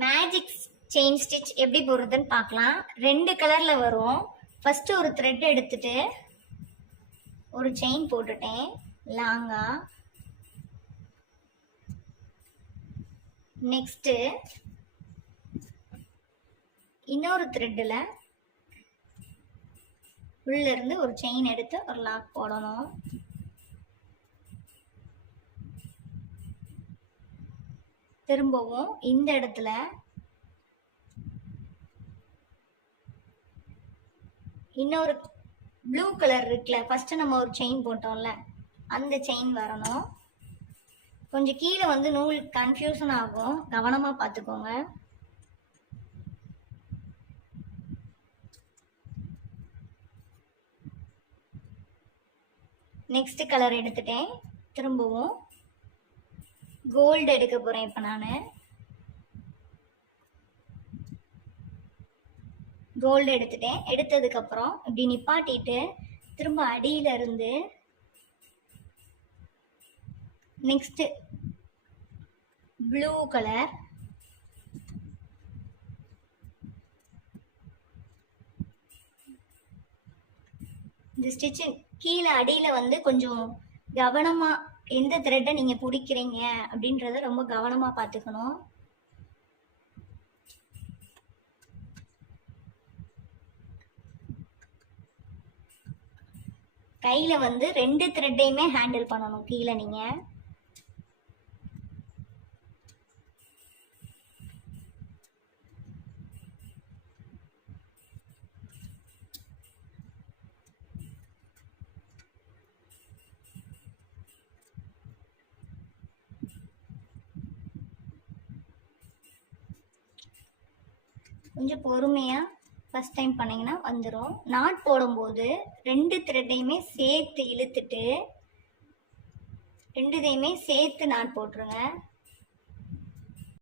Magic chain stitch எப்படி போடுறதுன்னு பார்க்கலாம். 2 கலர்ல வரும். ஃபர்ஸ்ட் ஒரு த்ரெட் எடுத்துட்டு ஒரு செயின் போட்டுட்டேன் லாங்கா. நெக்ஸ்ட் இன்னொரு த்ரெட்ல உள்ள இருந்து ஒரு செயின் எடுத்து ஒரு லாக் போடணும். திரும்பவும் இந்த இடத்துல இன்னொரு ப்ளூ கலர் இருக்குல்ல, ஃபர்ஸ்ட் நம்ம ஒரு செயின் போட்டோம்ல அந்த செயின் வரணும். கொஞ்சம் கீழே வந்து நூல் கன்ஃபியூஷன் ஆகும், கவனமா பார்த்துக்கோங்க. நெக்ஸ்ட் கலர் எடுத்துட்டேன். திரும்பவும் கோல்டு எடுக்க போறேன். இப்ப நான் கோல்டு எடுத்துட்டேன். எடுத்ததுக்கு அப்புறம் இப்படி நிப்பாட்டிட்டு திரும்ப அடியில இருந்து நெக்ஸ்ட் ப்ளூ கலர், இந்த ஸ்டிச்சு கீழே அடியில வந்து கொஞ்சம் கவனமா எந்த த்ரெட்டை நீங்க பிடிக்கிறீங்க அப்படின்றத ரொம்ப கவனமா பார்த்துக்கணும். கையில வந்து 2 த்ரெட்டையுமே ஹேண்டில் பண்ணணும் கீழே நீங்க. கொஞ்சம் பொறுமையா ஃபர்ஸ்ட் டைம் பண்ணீங்கன்னா வந்துடும். நாட் போடும்போது 2 த்ரெட்டையுமே சேர்த்து இழுத்துட்டு 2தையுமே சேர்த்து நாட் போட்டுருங்க.